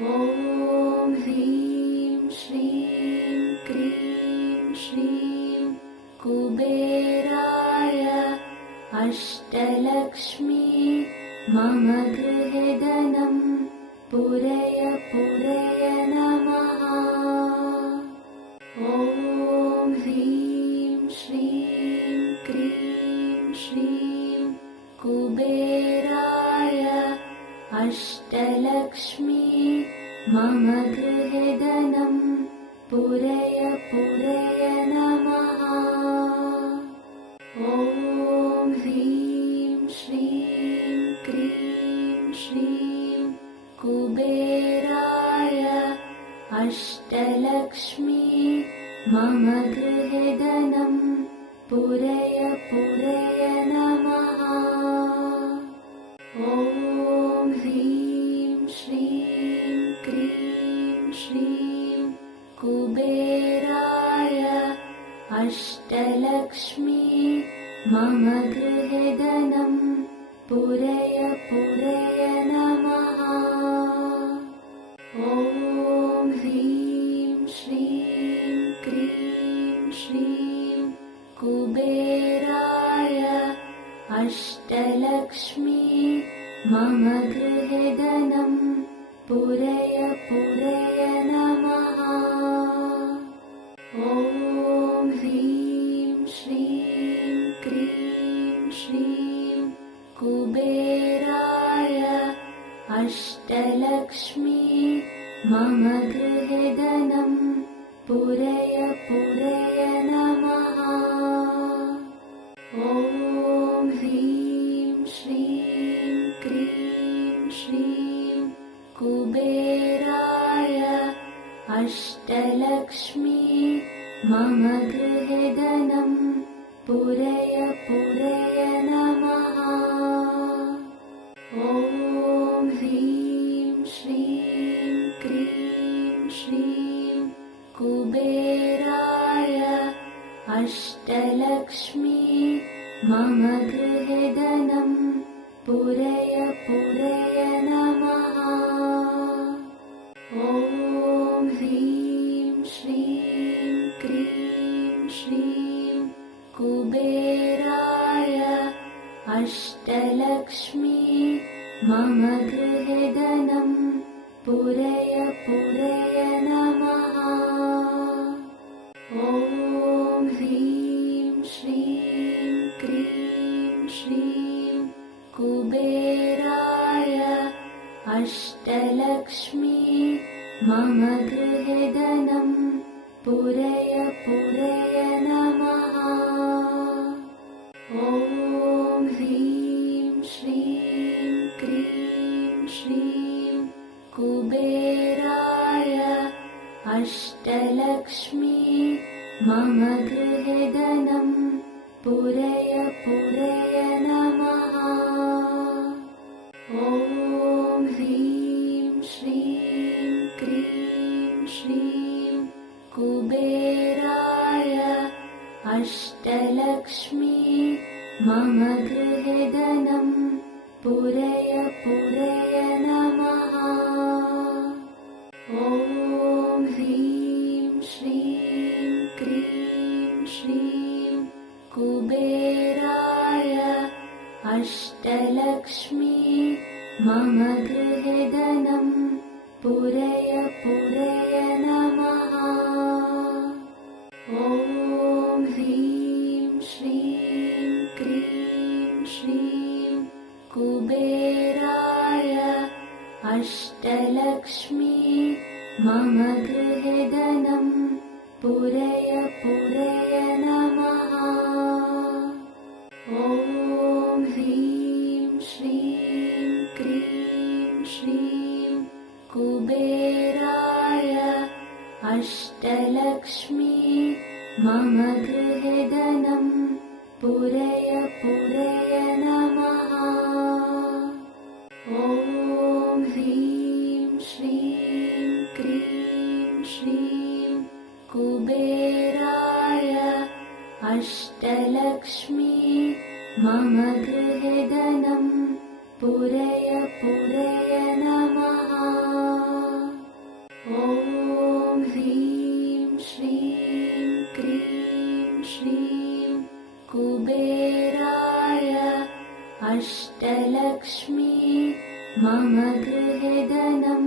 ॐ ह्रीं श्रीं क्रीं श्रीं कुबेराय अष्टलक्ष्मी मम गृहे धनं पूरय पूरय नमः। ॐ ह्रीं श्रीं क्रीं श्रीं कुबेराय अष्टलक्ष्मी मम गृहे धनं पूरय पूरय नमः। ॐ ह्रीं श्रीं क्रीं श्रीं कुबेराय अष्टलक्ष्मी मम गृहे धनं पूरय पूरय नमः। ॐ ह्रीं श्रीं क्रीं श्रीं कुबेराय अष्टलक्ष्मी मम गृहे धनं पूरय पूरय नमः। ॐ ह्रीं श्रीं क्रीं श्रीं कुबेराय अष्टलक्ष्मी मम गृहे धनं पूरय पूरय नमः। ॐ ह्रीं श्रीं क्रीं श्रीं कुबेराय अष्टलक्ष्मी मम गृहे धनं पूरय पूरय नमः। ॐ ह्रीं श्रीं क्रीं श्रीं कुबेराय अष्टलक्ष्मी मम गृहे धनं पूरय पूरय नमः। ॐ ह्रीं श्रीं क्रीं श्रीं कुबेराय अष्टलक्ष्मी मम गृहे धनं पूरय पूरय नमः। ॐ ह्रीं श्रीं क्रीं श्रीं कुबेराय अष्टलक्ष्मी मम गृहे धनं पूरय पूरय नमः। ॐ ह्रीं श्रीं क्रीं श्रीं कुबेराय अष्टलक्ष्मी मम गृहे धनं पूरय पूरय नमः। ॐ ह्रीं श्रीं क्रीं श्रीं कुबेराय अष्टलक्ष्मी मम गृहे धनं पूरय पूरय नमः। ॐ ह्रीं श्रीं क्रीं श्रीं कुबेराय अष्टलक्ष्मी मम गृहे धनं पूरय पूरय नमः। ॐ ह्रीं श्रीं क्रीं श्रीं कुबेराय अष्टलक्ष्मी मम गृहे धनं पूरय पूरय नमः। ॐ ह्रीं श्रीं क्रीं श्रीं कुबेराय अष्टलक्ष्मी मम गृहे धनं पूरय पूरय नमः। ॐ ह्रीं श्रीं क्रीं श्रीं कुबेराय अष्टलक्ष्मी मम गृहे धनं पूरय पूरय नमः। ॐ ह्रीं श्रीं क्रीं श्रीं कुबेराय अष्टलक्ष्मी मम गृहे धनं पूरय पूरय नमः। मम गृहे धनं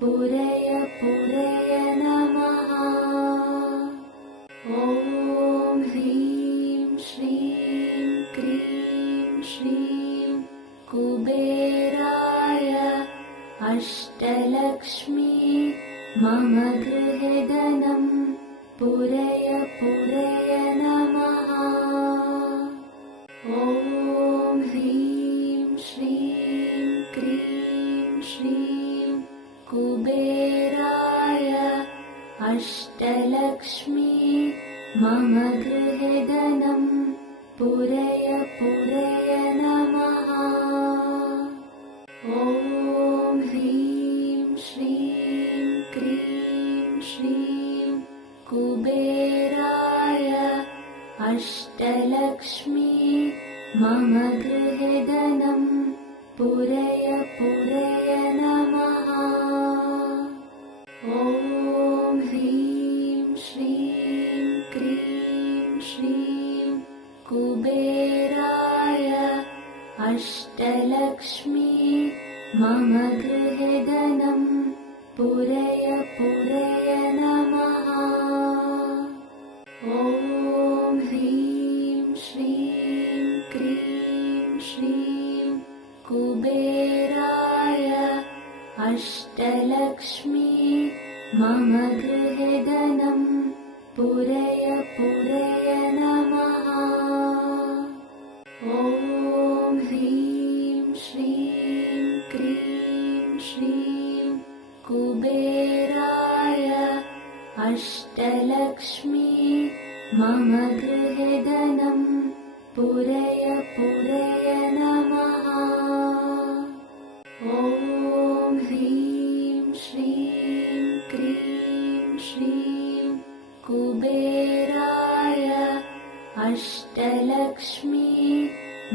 पूरय पूरय नमः। ॐ ह्रीं श्रीं क्रीं श्रीं कुबेराय अष्टलक्ष्मी मम गृहे धनं पूरय पूरय नमः। ॐ ह्रीं श्रीं क्रीं श्रीं कुबेराय अष्टलक्ष्मी मम गृहे धनं पूरय पूरय नमः। ॐ ह्रीं श्रीं क्रीं श्रीं कुबेराय अष्टलक्ष्मी मम गृहे धनं पूरय पूरय नमः। ॐ ह्रीं श्रीं क्रीं श्रीं कुबेराय अष्टलक्ष्मी मम गृहे धनं पूरय पूरय नमः। ॐ ह्रीं श्रीं क्रीं श्रीं कुबेराय अष्टलक्ष्मी मम गृहे धनं पूरय पूरय नमः। ॐ ह्रीं श्रीं क्रीं श्रीं कुबेराय अष्टलक्ष्मी मम गृहे धनं पूरय पूरय नमः। ॐ ह्रीं श्रीं क्रीं श्रीं कुबेराय अष्टलक्ष्मी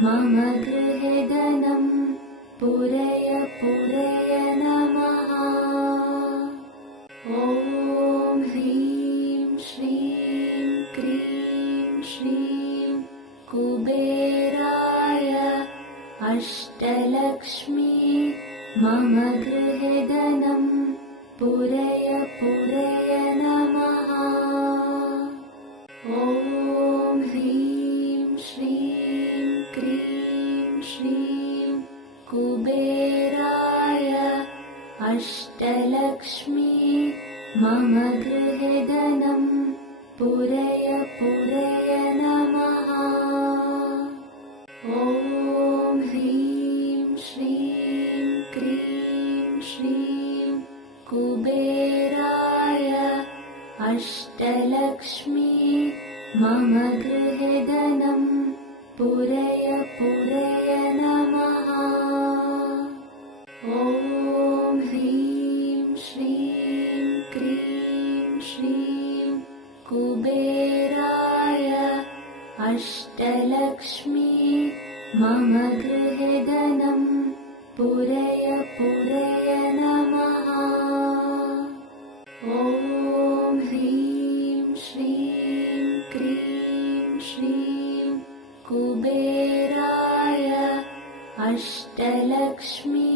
मम गृहे धनं पूरय पूरय नमः। ॐ ह्रीं श्रीं क्रीं श्रीं कुबेराय अष्टलक्ष्मी मम गृहे धनं पूरय पूरय नमः। ॐ ह्रीं श्रीं क्रीं श्रीं कुबेराय अष्टलक्ष्मी मम गृहे धनं पूरय पूरय नमः। ॐ ह्रीं श्रीं क्रीं श्रीं कुबेराय अष्टलक्ष्मी मम गृहे धनं पूरय पूरय नमः। ॐ ह्रीं श्रीं क्रीं श्रीं कुबेराय अष्टलक्ष्मी मम गृहे धनं पूरय पूरय नमः। ॐ ह्रीं श्रीं क्रीं श्रीं कुबेराय अष्टलक्ष्मी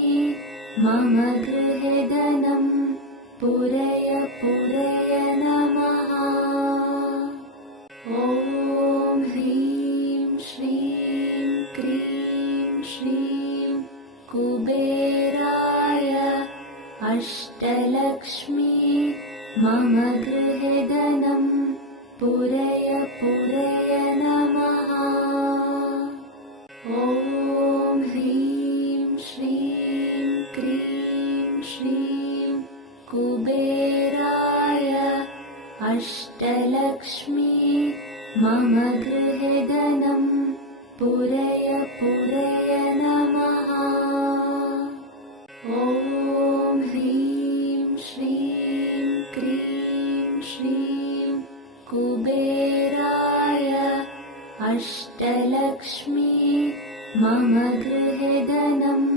मम गृहे धनं पूरय पूरय नमः। ॐ ह्रीं श्रीं क्रीं श्रीं कुबेराय अष्टलक्ष्मी मम गृहे धनं पूरय पूरय नमः। ॐ ह्रीं श्रीं क्रीं श्रीं कुबेराय अष्टलक्ष्मी मम गृहे धनं पूरय पूरय नमः। ॐ ह्रीं श्रीं क्रीं श्रीं कुबेराय अष्टलक्ष्मी मम गृहे धनं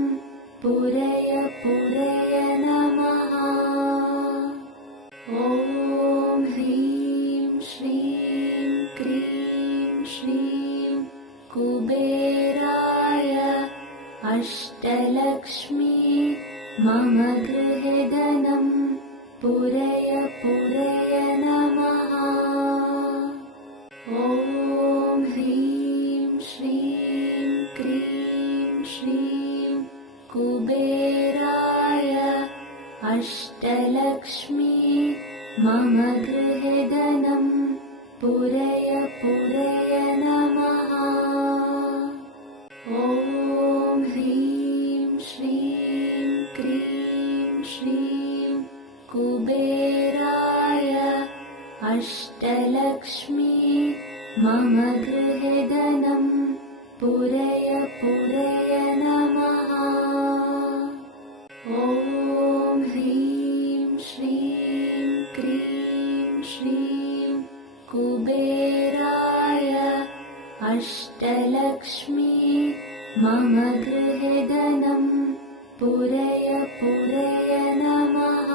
पूरय पूरय नमः। ॐ ह्रीं श्रीं क्रीं श्रीं कुबेराय अष्टलक्ष्मी मम गृहे धनं पूरय पूरय नमः। ॐ ह्रीं श्रीं क्रीं श्रीं कुबेराय अष्टलक्ष्मी मम गृहे धनं पूरय पूरय नमः। ॐ ह्रीं श्रीं क्रीं श्रीं कुबेराय अष्टलक्ष्मी मम गृहे धनं पूरय पूरय नमः। ॐ ह्रीं श्रीं क्रीं श्रीं कुबेराय अष्टलक्ष्मी मम गृहे धनं पूरय पूरय नमः।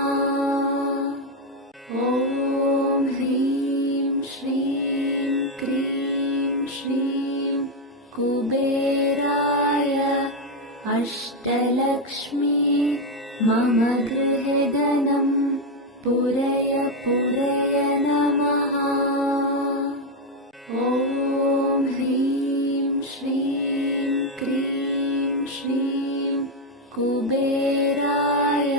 ॐ ह्रीं श्रीं क्रीं श्रीं कुबेराय अष्टलक्ष्मी मम गृहे धनं पूरय पूरय नमः। ॐ ह्रीं श्रीं क्रीं श्रीं कुबेराय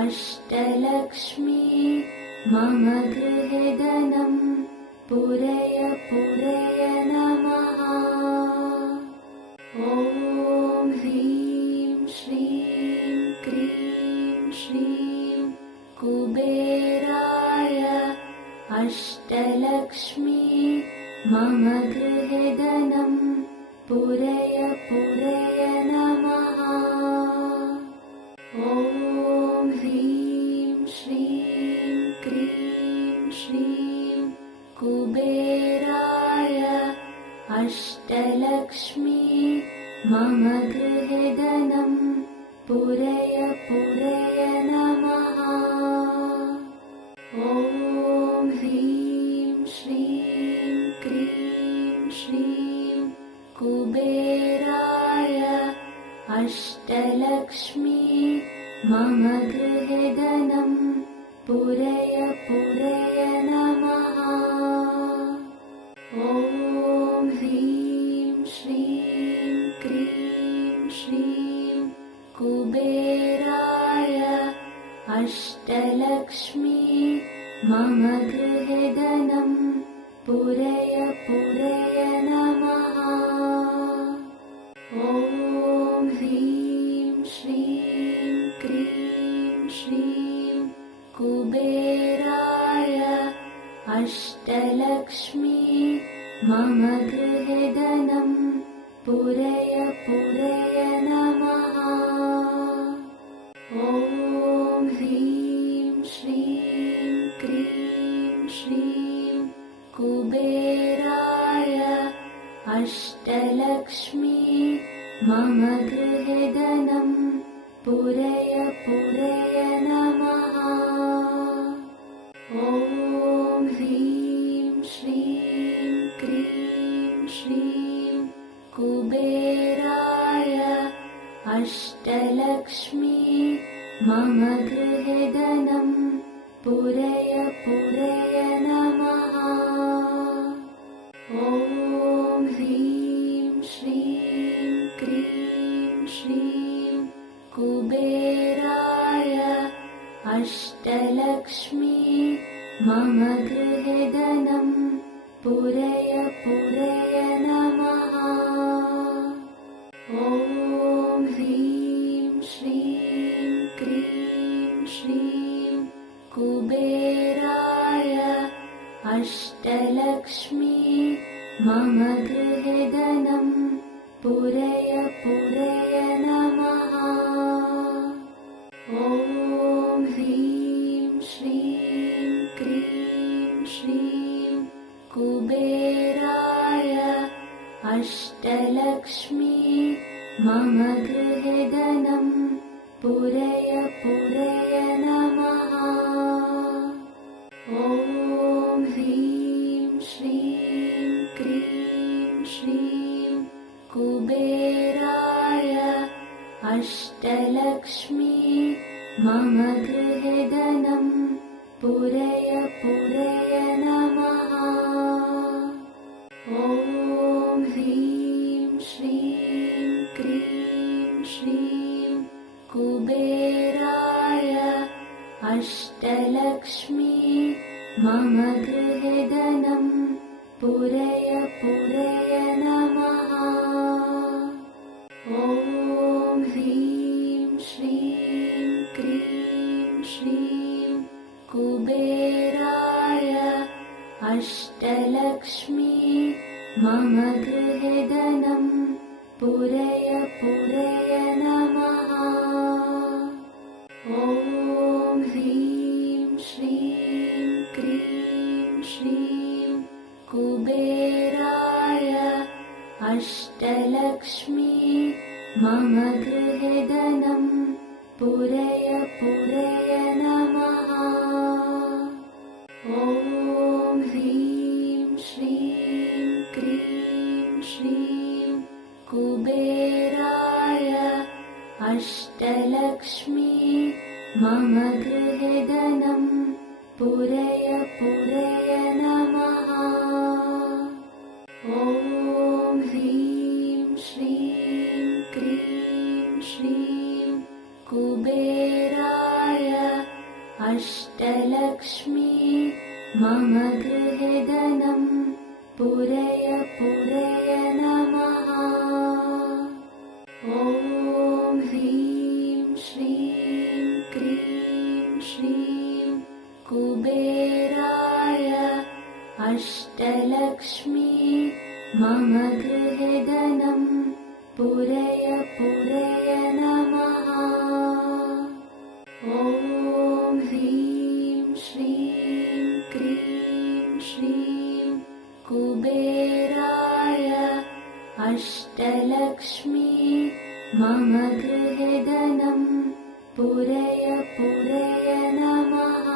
अष्टलक्ष्मी मम गृहे धनं पूरय पूरय नमः। ॐ ह्रीं श्रीं क्रीं श्रीं कुबेराय अष्टलक्ष्मी मम गृहे धनं पूरय पूरय नमः। ॐ ह्रीं श्रीं क्रीं श्रीं कुबेराय अष्टलक्ष्मी मम गृहे धनं पूरय पूरय नमः। ॐ ह्रीं श्रीं क्रीं श्रीं कुबेराय अष्टलक्ष्मी मम गृहे धनं पूरय पूरय नमः। ॐ ह्रीं श्रीं क्रीं श्रीं कुबेराय अष्टलक्ष्मी मम गृहे धनं पूरय पूरय नमः। ॐ ह्रीं श्रीं क्रीं श्रीं कुबेराय अष्टलक्ष्मी मम गृहे धनं पूरय पूरय नमः। ॐ ह्रीं श्रीं क्रीं श्रीं कुबेराय अष्टलक्ष्मी मम गृहे धनं पूरय पूरय नमः। ॐ ह्रीं श्रीं क्रीं श्रीं कुबेराय अष्टलक्ष्मी मम गृहे धनं पूरय पूरय नमः। ॐ ह्रीं श्रीं क्रीं श्रीं कुबेराय अष्टलक्ष्मी मम गृहे धनं पूरय पूरय नमः। ॐ ह्रीं श्रीं क्रीं श्रीं कुबेराय अष्टलक्ष्मी मम गृहे धनं पूरय पूरय नमः। ॐ ह्रीं श्रीं क्रीं श्रीं कुबेराय अष्टलक्ष्मी मम गृहे धनं पूरय पूरय नमः। ॐ ह्रीं श्रीं क्रीं श्रीं कुबेराय अष्टलक्ष्मी गृहे धनं पूरय पूरय नमः। ॐ ह्रीं श्रीं क्रीं श्रीं कुबेराय अष्टलक्ष्मी मम गृहे धनं पूरय पूरय नमः। ॐ ह्रीं श्रीं क्रीं श्रीं कुबेराय अष्टलक्ष्मी मम गृहे धनं पूरय पूरय नमः। ॐ ह्रीं श्रीं क्रीं श्रीं कुबेराय अष्टलक्ष्मी मम गृहे धनं पूरय पूरय नमः। ॐ ह्रीं श्रीं क्रीं श्रीं कुबेराय अष्टलक्ष्मी मम गृहे धनं पूरय पूरय नमः। ॐ ह्रीं श्रीं क्रीं श्रीं कुबेराय अष्टलक्ष्मी मम गृहे धनं पूरय पूरय नमः। ॐ ह्रीं श्रीं क्रीं श्रीं कुबेराय अष्टलक्ष्मी मम गृहे धनं पूरय पूरय नमः। ॐ ह्रीं श्रीं क्रीं श्रीं कुबेराय अष्टलक्ष्मी मम गृहे धनं पूरय पूरय नमः।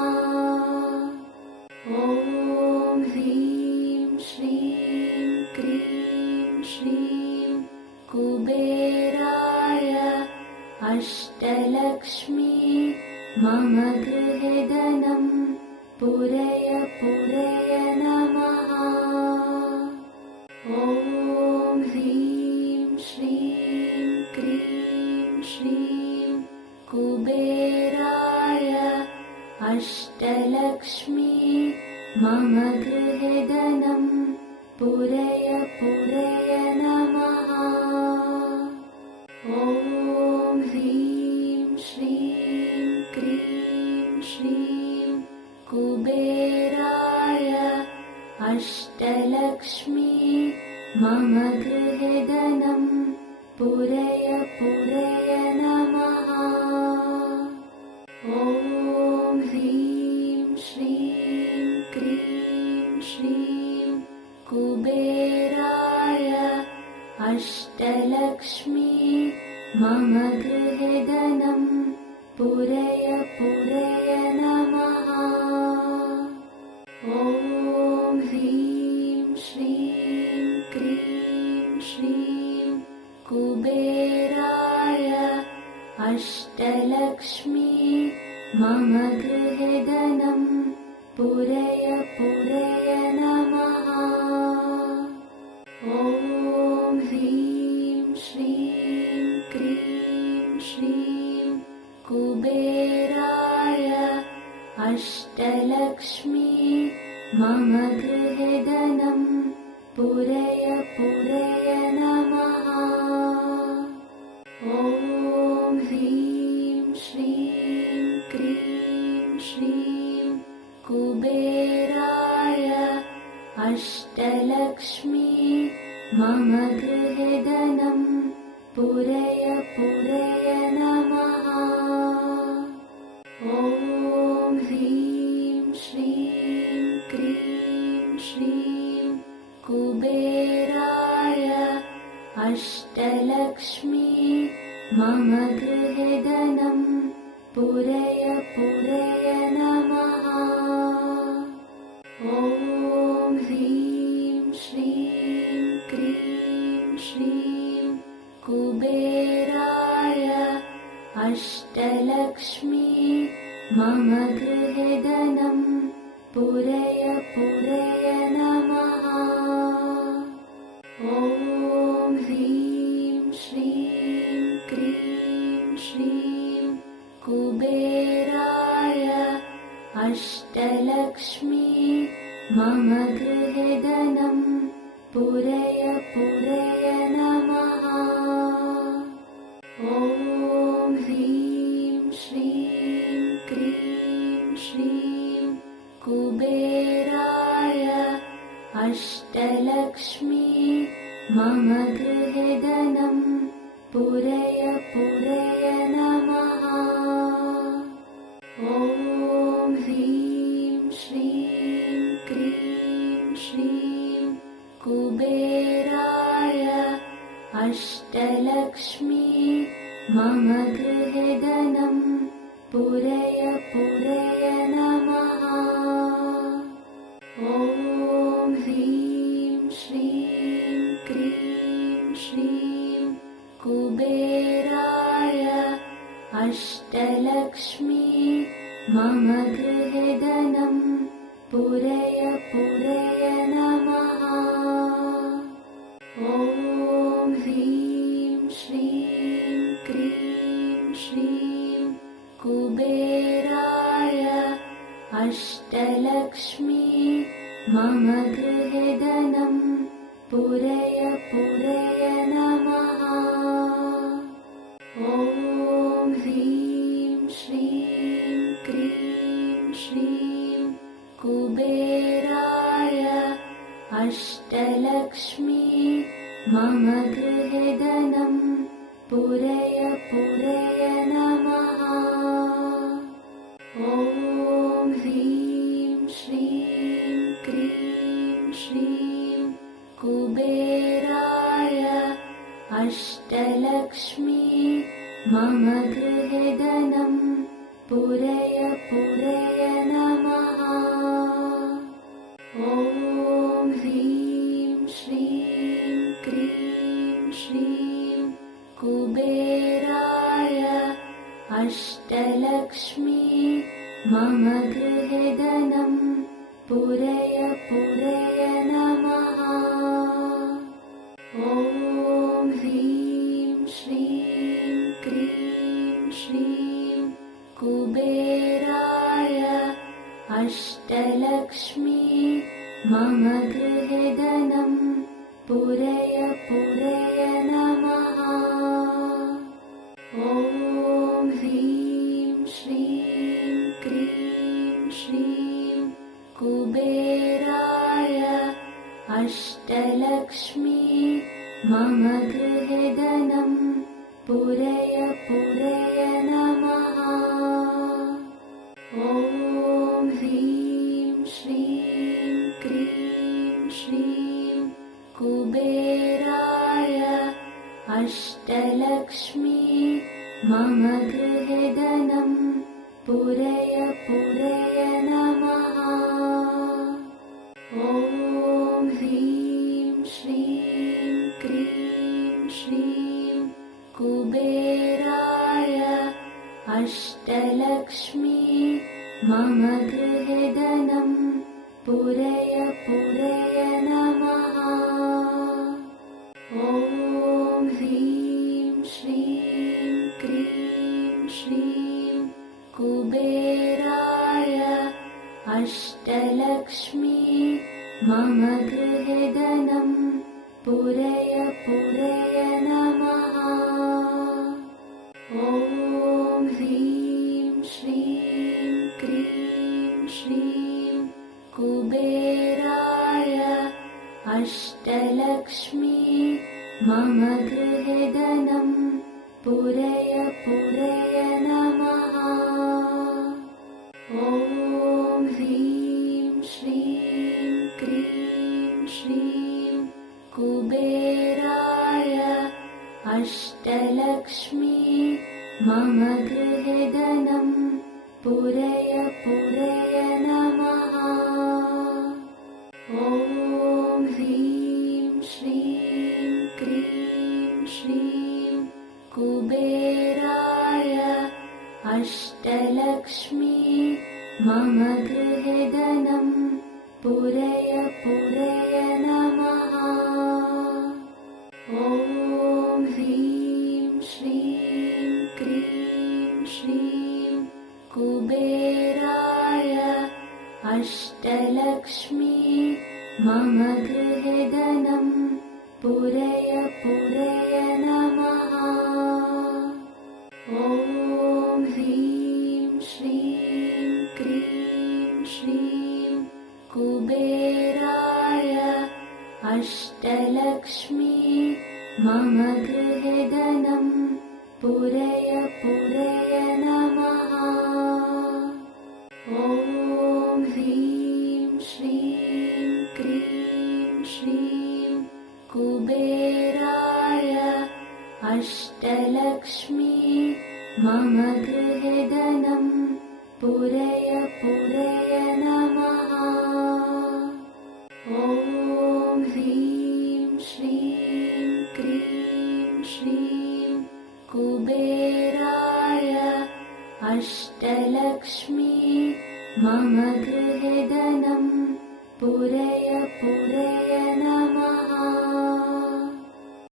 ॐ ह्रीं श्रीं क्रीं श्रीं कुबेराय अष्टलक्ष्मी मम गृहे धनं पूरय पूरय नमः। ॐ ह्रीं श्रीं क्रीं श्रीं कुबेराय अष्टलक्ष्मी मम गृहे धनं पूरय पूरय नमः। ॐ ह्रीं श्रीं क्रीं श्रीं कुबेराय अष्टलक्ष्मी मम गृहे धनं पूरय पूरय नमः। ॐ ह्रीं श्रीं क्रीं श्रीं कुबेराय अष्टलक्ष्मी मम गृहे धनं पूरय पूरय नमः। ॐ ह्रीं श्रीं क्रीं श्रीं कुबेराय अष्टलक्ष्मी मम गृहे धनं पूरय पूरय नमः। ॐ ह्रीं श्रीं क्रीं श्रीं कुबेराय अष्टलक्ष्मी मम गृहे धनं पूरय पूरय नमः। ॐ ह्रीं श्रीं क्रीं श्रीं कुबेराय अष्टलक्ष्मी मम गृहे धनं पूरय पूरय नमः। ॐ ह्रीं श्रीं क्रीं श्रीं कुबेराय अष्टलक्ष्मी मम गृहे धनं पूरय पूरय नमः। ॐ ह्रीं श्रीं क्रीं श्रीं कुबेराय अष्टलक्ष्मी मम गृहे धनं पूरय पूरय नमः। ॐ ह्रीं श्रीं क्रीं श्रीं कुबेराय अष्टलक्ष्मी मम गृहे धनं पूरय पूरय नमः। ॐ ह्रीं श्रीं क्रीं श्रीं कुबेराय अष्टलक्ष्मी मम गृहे धनं पूरय पूरय नमः। ॐ ह्रीं श्रीं क्रीं श्रीं कुबेराय अष्टलक्ष्मी मम गृहे धनं पूरय पूरय नमः। ॐ ह्रीं श्रीं क्रीं श्रीं कुबेराय अष्टलक्ष्मी मम गृहे धनं पूरय पूरय नमः। ॐ ह्रीं श्रीं क्रीं श्रीं कुबेराय अष्टलक्ष्मी मम गृहे धनं पूरय पूरय नमः। ॐ ह्रीं श्रीं क्रीं श्रीं कुबेराय अष्टलक्ष्मी मम गृहे धनं पूरय पूरय नमः। ॐ ह्रीं श्रीं क्रीं श्रीं कुबेराय अष्टलक्ष्मी मम गृहे धनं पूरय पूरय नमः। ॐ ह्रीं श्रीं क्रीं श्रीं कुबेराय अष्टलक्ष्मी मम गृहे धनं पूरय पूरय नमः। ॐ ह्रीं श्रीं क्रीं श्रीं कुबेराय अष्टलक्ष्मी मम गृहे धनं पूरय पूरय नमः। ॐ ह्रीं श्रीं क्रीं श्रीं कुबेराय अष्टलक्ष्मी मम गृहे धनं पूरय पूरय नमः। ॐ ह्रीं श्रीं क्रीं श्रीं कुबेराय अष्टलक्ष्मी मम गृहे धनं पूरय पूरय नमः। ॐ ह्रीं श्रीं क्रीं श्रीं कुबेराय अष्टलक्ष्मी मम गृहे धनं पूरय पूरय नमः। ॐ ह्रीं श्रीं क्रीं श्रीं कुबेराय अष्टलक्ष्मी मम गृहे धनं पूरय पूरय नमः। ॐ ह्रीं श्रीं क्रीं श्रीं कुबेराय अष्टलक्ष्मी मम गृहे धनं पूरय पूरय नमः। ॐ ह्रीं श्रीं क्रीं श्रीं कुबेराय अष्टलक्ष्मी मम गृहे धनं पूरय पूरय नमः। ॐ ह्रीं श्रीं क्रीं श्रीं कुबेराय अष्टलक्ष्मी मम गृहधनं पूरय पूरय नमः। ॐ ह्रीं श्रीं क्रीं श्रीं कुबेराय अष्टलक्ष्मी मम गृहधनं पूरय पूरय नमः। ॐ ह्रीं श्रीं क्रीं श्रीं कुबेराय अष्टलक्ष्मी मम गृहधनं पूरय पूरय नमः। ॐ ह्रीं श्रीं क्रीं श्रीं कुबेराय अष्टलक्ष्मी मम गृहधनं पूरय पूरय नमः। ॐ ह्रीं श्रीं क्रीं श्रीं कुबेराय अष्टलक्ष्मी मम गृहधनं पूरय पूरय नमः।